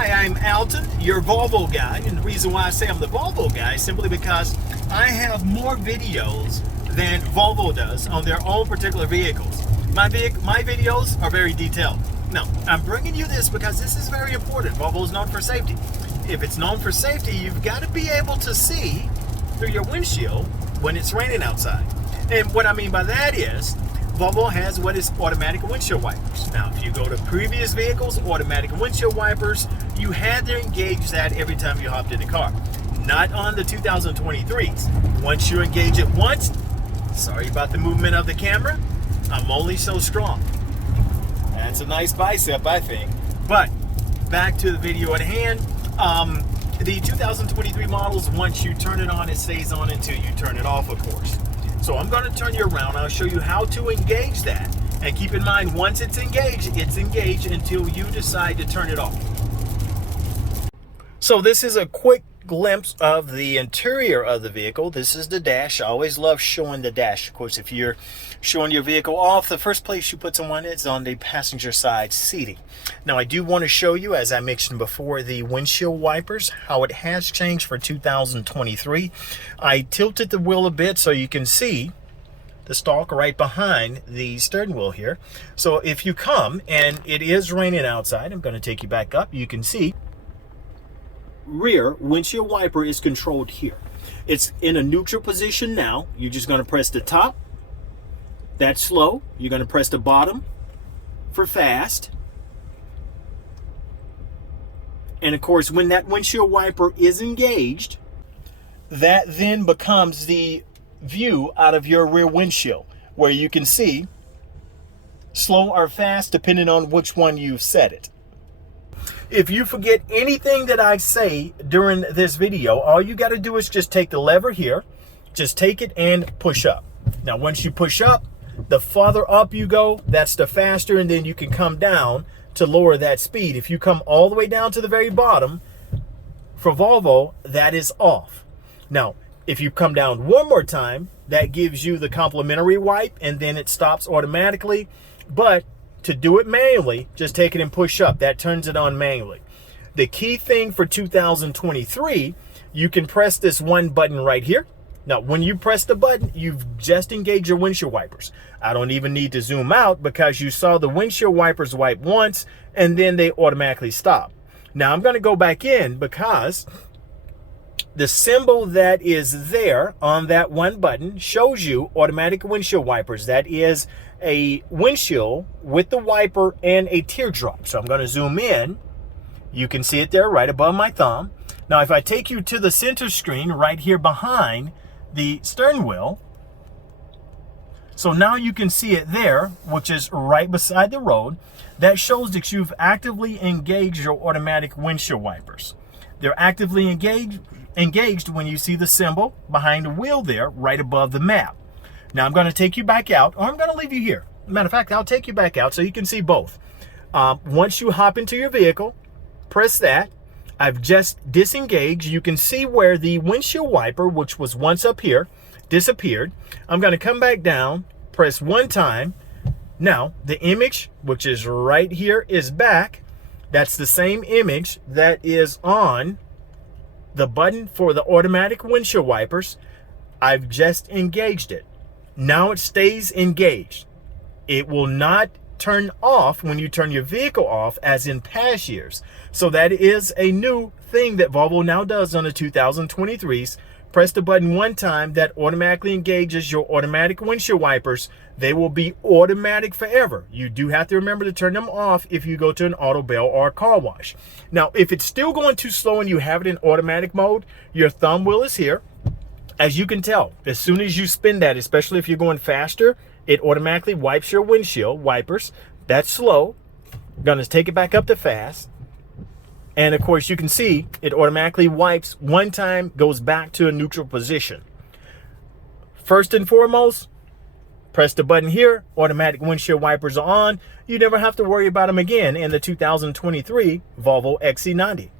Hi, I'm Alton, your Volvo guy, and the reason why I say I'm the Volvo guy is simply because I have more videos than Volvo does on their own particular vehicles. My videos are very detailed. Now, I'm bringing you this because this is very important. Volvo is known for safety. If it's known for safety, you've got to be able to see through your windshield when it's raining outside. And what I mean by that is, Volvo has what is automatic windshield wipers. Now, if you go to previous vehicles, automatic windshield wipers, you had to engage that every time you hopped in the car. Not on the 2023s. Once you engage it once, sorry about the movement of the camera, I'm only so strong. That's a nice bicep, I think. But back to the video at hand. The 2023 models, once you turn it on, it stays on until you turn it off, of course. So I'm going to turn you around. I'll show you how to engage that. And keep in mind, once it's engaged until you decide to turn it off. So this is a quick glimpse of the interior of the vehicle. This is the dash. I always love showing the dash. Of course, if you're showing your vehicle off, the first place you put someone is on the passenger side seating. Now, I do want to show you, as I mentioned before, the windshield wipers, how it has changed for 2023. I tilted the wheel a bit so you can see the stalk right behind the steering wheel here. So if you come and it is raining outside, I'm going to take you back up. You can see rear windshield wiper is controlled here. It's in a neutral position now. You're just going to press the top. That's slow. You're going to press the bottom for fast. And of course, when that windshield wiper is engaged, that then becomes the view out of your rear windshield, where you can see slow or fast depending on which one you've set it. If you forget anything that I say during this video, all you got to do is just take the lever here, just take it and push up. Now, once you push up, the farther up you go, that's the faster, and then you can come down to lower that speed. If you come all the way down to the very bottom, for Volvo, that is off. Now, if you come down one more time, that gives you the complimentary wipe, and then it stops automatically. But to do it manually, just take it and push up. That turns it on manually. The key thing for 2023, you can press this one button right here. Now, when you press the button, you've just engaged your windshield wipers. I don't even need to zoom out because you saw the windshield wipers wipe once and then they automatically stop. Now, I'm going to go back in because the symbol that is there on that one button shows you automatic windshield wipers. That is a windshield with the wiper and a teardrop. So I'm going to zoom in. You can see it there right above my thumb. Now, if I take you to the center screen right here behind the steering wheel, so now you can see it there, which is right beside the road. That shows that you've actively engaged your automatic windshield wipers. They're actively engaged when you see the symbol behind the wheel there right above the map. Now I'm going to take you back out, or I'm going to leave you here. Matter of fact, I'll take you back out so you can see both. Once you hop into your vehicle, press that. I've just disengaged. You can see where the windshield wiper, which was once up here, disappeared. I'm going to come back down, press one time. Now the image, which is right here, is back. That's the same image that is on the button for the automatic windshield wipers. I've just engaged it. Now it stays engaged. It will not turn off when you turn your vehicle off as in past years. So that is a new thing that Volvo now does on the 2023s. Press the button one time, that automatically engages your automatic windshield wipers. They will be automatic forever. You do have to remember to turn them off if you go to an auto bail or a car wash. Now, if it's still going too slow and you have it in automatic mode, your thumb wheel is here. As you can tell, as soon as you spin that, especially if you're going faster, it automatically wipes your windshield wipers. That's slow. I'm going to take it back up to fast. And of course, you can see it automatically wipes one time, goes back to a neutral position. First and foremost, press the button here. Automatic windshield wipers are on. You never have to worry about them again in the 2023 Volvo XC90.